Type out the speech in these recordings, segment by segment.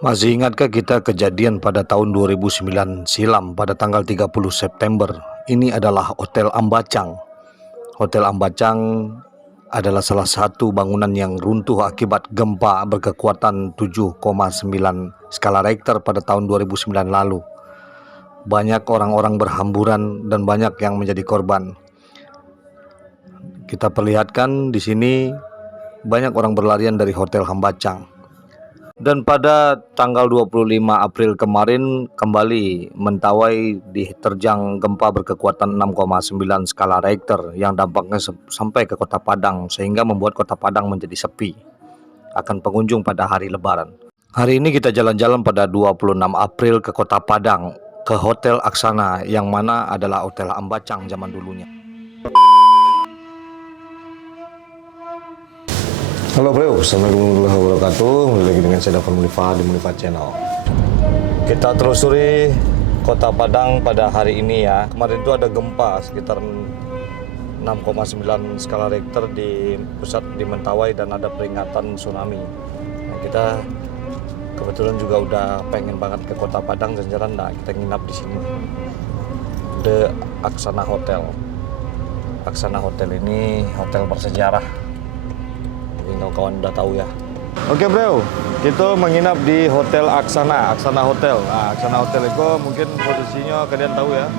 Masih ingatkah kita kejadian pada tahun 2009 silam pada tanggal 30 September? Ini adalah Hotel Ambacang. Hotel Ambacang adalah salah satu bangunan yang runtuh akibat gempa berkekuatan 7,9 skala Richter pada tahun 2009 lalu. Banyak orang-orang berhamburan dan banyak yang menjadi korban. Kita perlihatkan di sini banyak orang berlarian dari Hotel Ambacang. Dan pada tanggal 25 April kemarin kembali Mentawai diterjang gempa berkekuatan 6,9 skala Richter yang dampaknya sampai ke Kota Padang sehingga membuat Kota Padang menjadi sepi akan pengunjung pada hari Lebaran. Hari ini kita jalan-jalan pada 26 April ke Kota Padang, ke Hotel Aksana yang mana adalah Hotel Ambacang zaman dulunya. Halo bro, assalamualaikum warahmatullahi wabarakatuh. Kembali lagi dengan saya Dafar Mulifah di Mulifah Channel. Kita telusuri Kota Padang pada hari ini ya. Kemarin itu ada gempa sekitar 6,9 skala Richter di pusat di Mentawai dan ada peringatan tsunami. Nah, kita kebetulan juga udah pengen banget ke Kota Padang jalan-jalan. Nah, kita nginap di sini. The Aksana Hotel. Aksana Hotel ini hotel bersejarah. Kawan udah tahu ya. Oke bro, kita menginap di Hotel Aksana Hotel. Nah, Aksana Hotel itu mungkin posisinya kalian tahu ya.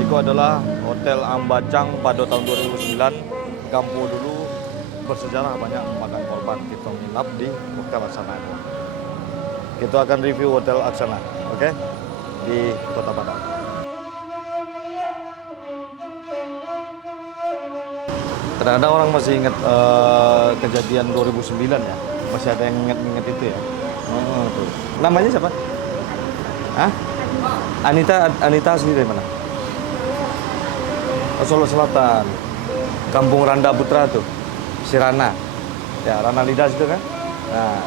Itu adalah Hotel Ambacang pada tahun 2009. Kampu dulu bersejarah banyak memakan korban. Kita menginap di Hotel Aksana. Kita akan review Hotel Aksana, oke? Di Kota Padang. Kadang-kadang orang masih ingat kejadian 2009 ya, masih ada yang ingat itu ya. Oh, tuh. Namanya siapa? Hah? Anita asli dari mana? Oh, Solo Selatan, Kampung Randa Putra tuh, si Rana. Ya, Rana Lidas itu kan. Nah,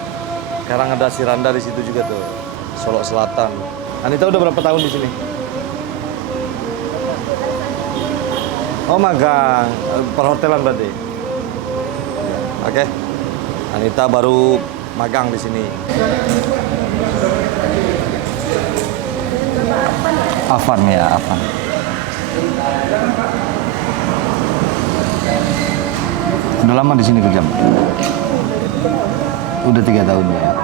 sekarang ada si Randa di situ juga tuh, Solo Selatan. Anita udah berapa tahun di sini? Oh magang, perhotelan berarti. Oke. Anita baru magang di sini. Afan ya, Afan. Udah lama di sini kerja? Udah 3 tahun ya.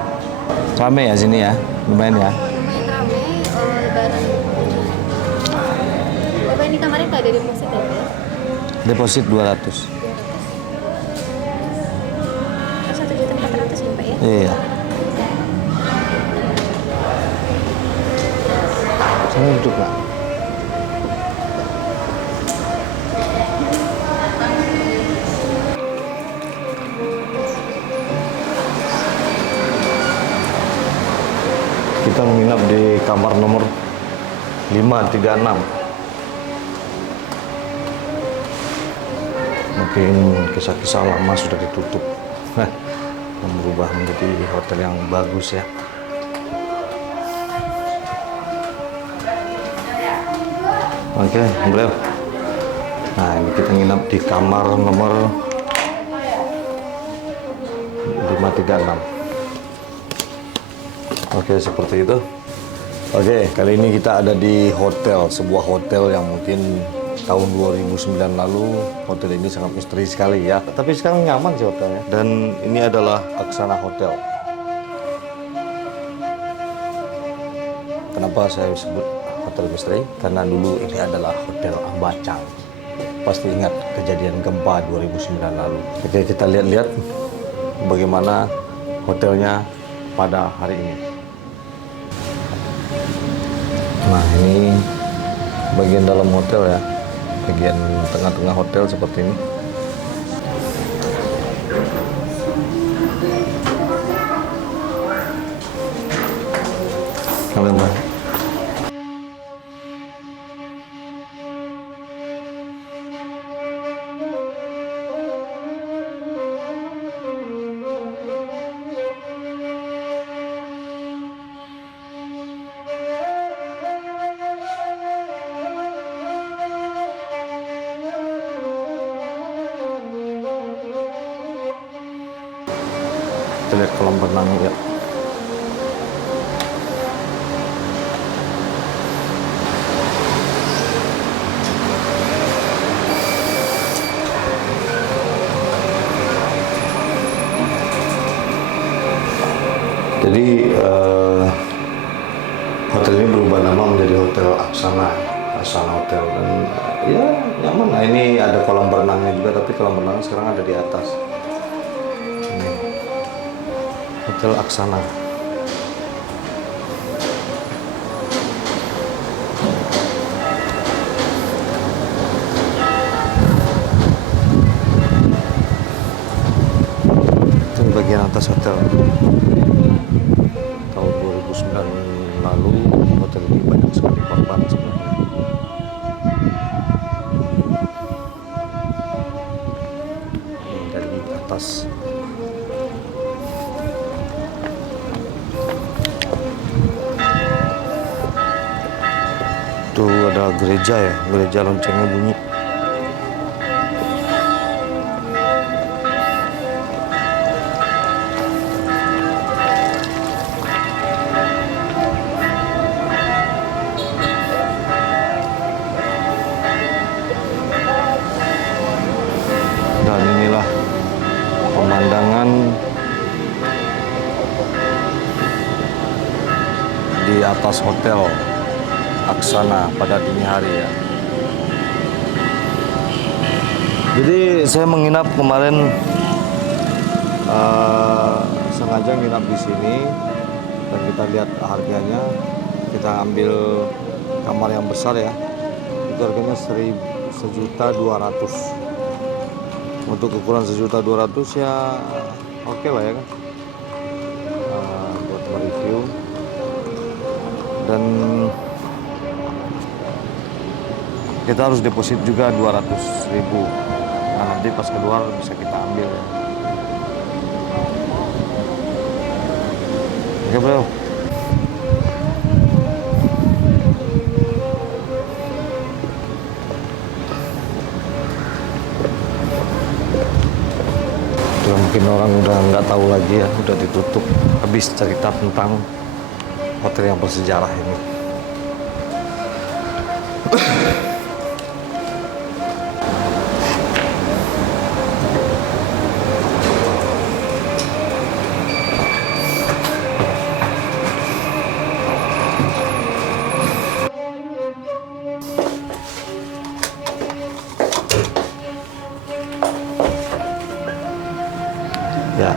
Rame ya sini ya, lumayan ya. Lumayan rame, lebaran. Bapak ini kemarin nggak ada deposit ya? Deposit 200. 1.400.000 ya Pak ya? Iya. Sana duduk Pak. Kita menginap di kamar nomor 536. Mungkin kisah-kisah lama sudah ditutup dan berubah menjadi hotel yang bagus ya. Oke, beliau. Nah, ini kita nginap di kamar nomor 536. Oke, seperti itu. Oke, kali ini kita ada di hotel, sebuah hotel yang mungkin tahun 2009 lalu hotel ini sangat misteri sekali ya. Tapi sekarang nyaman sih hotelnya. Dan ini adalah Aksana Hotel. Kenapa saya sebut hotel misteri? Karena dulu ini adalah Hotel Ambacang. Pasti ingat kejadian gempa 2009 lalu. Oke, kita lihat-lihat bagaimana hotelnya pada hari ini. Nah, ini bagian dalam hotel ya. Bagian tengah-tengah hotel seperti ini. Halo Mbak. Kita lihat kolam renang ya. Jadi hotel ini berubah nama menjadi Hotel Aksana Hotel, dan ya nyaman. Nah, ini ada kolam berenangnya juga, tapi kolam berenang sekarang ada di atas. Ini Hotel Aksana. Ini bagian atas hotel. Tahun 2009 lalu hotel ini banyak sekali korban sebenarnya. Ini dari atas. Tuh ada gereja ya, gereja loncengnya bunyi. Dan inilah pemandangan di atas Hotel Aksana pada dini hari ya. Jadi saya menginap kemarin, sengaja nginap di sini dan kita lihat harganya. Kita ambil kamar yang besar ya. Itu harganya 1.200.000. Untuk ukuran 1.200.000 ya oke lah ya kan, buat mereview. Dan kita harus deposit juga 200.000. Nah, nanti pas keluar bisa kita ambil ya. Oke bro. Mungkin orang udah nggak tahu lagi ya, udah ditutup. Habis cerita tentang hotel yang bersejarah ini. Ya,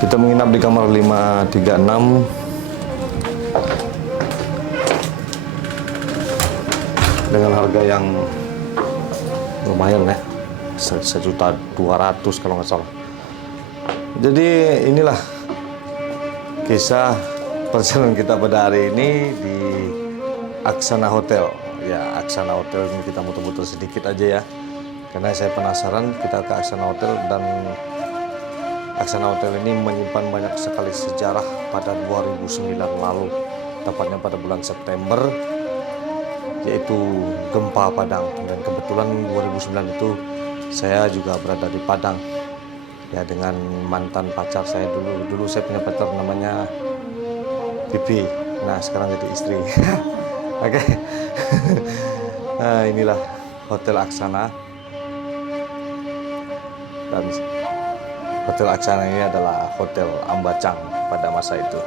kita menginap di kamar 536 dengan harga yang lumayan ya, 1.200.000 kalau nggak salah. Jadi inilah kisah perjalanan kita pada hari ini di Aksana Hotel. Ya, Aksana Hotel ini kita muter-muter sedikit aja ya, karena saya penasaran. Kita ke Aksana Hotel, dan Aksana Hotel ini menyimpan banyak sekali sejarah pada 2009 lalu, tepatnya pada bulan September, yaitu gempa Padang. Dan kebetulan 2009 itu saya juga berada di Padang ya, dengan mantan pacar saya dulu saya punya pacar namanya Pipi. Nah, sekarang jadi istri. Oke. Nah, inilah Hotel Aksana. Dan Hotel Aksana ini adalah Hotel Ambacang pada masa itu.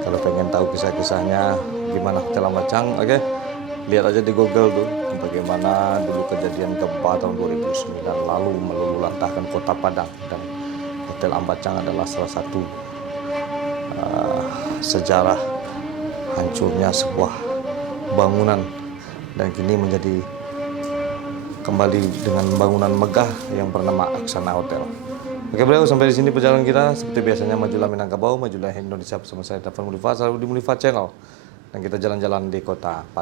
Kalau pengen tahu kisah-kisahnya gimana Hotel Ambacang, oke, lihat aja di Google tuh bagaimana dulu kejadian gempa tahun 2009 lalu meluluhlantahkan kota Padang. Dan Hotel Ambacang adalah salah satu sejarah hancurnya sebuah bangunan, dan kini menjadi kembali dengan bangunan megah yang bernama Aksana Hotel. Oke bro, sampai di sini perjalanan kita. Seperti biasanya, majulah Minangkabau, majulah Indonesia bersama saya Daftar Mulifa, selalu di Mulifa Channel. Dan kita jalan-jalan di kota Padang.